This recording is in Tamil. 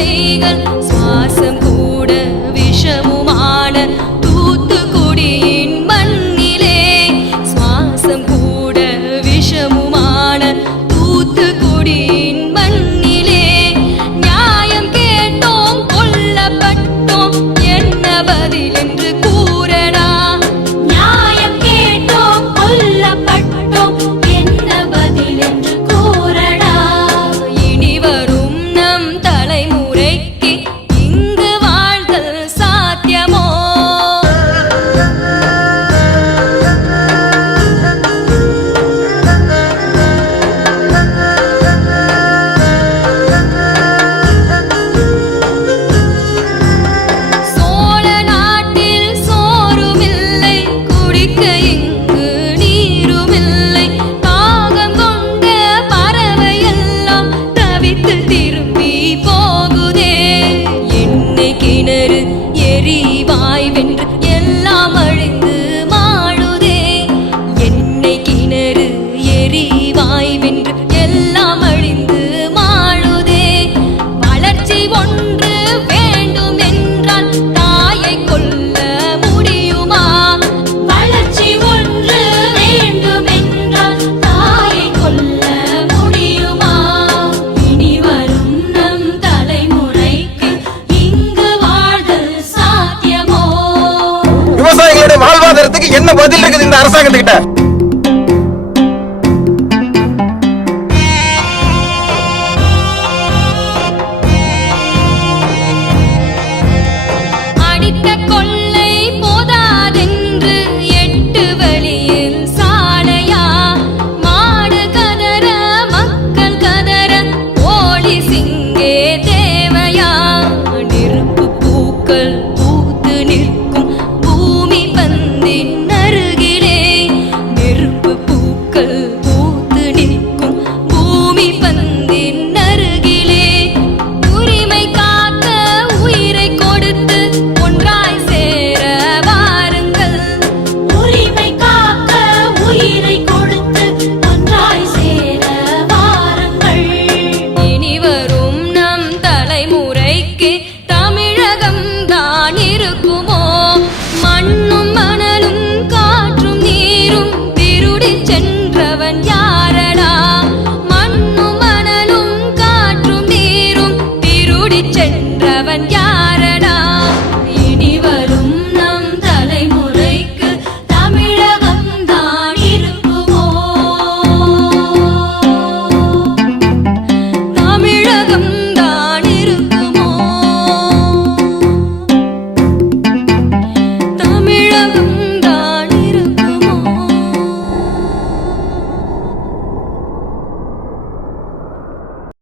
குலத்து சுவாசம் என்ன பதில் இருக்குது இந்த அரசாங்கத்துக்கிட்ட?